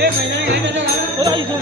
哎美人鱼美人多大一只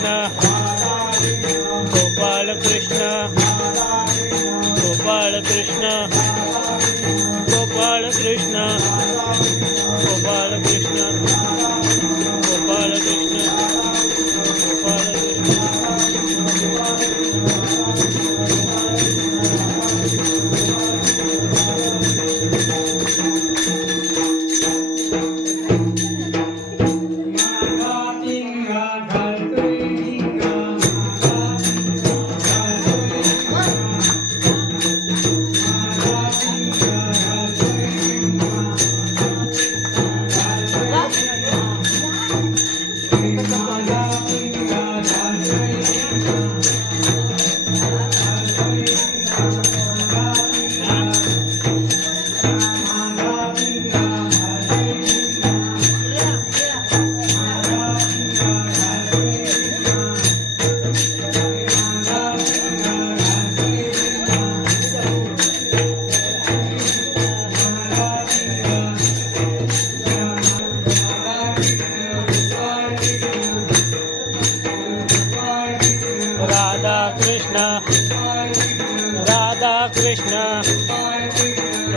Krishna. Gopal Krishna. Gopal Krishna. Gopal Krishna.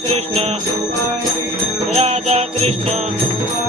Krishna. Radha Krishna.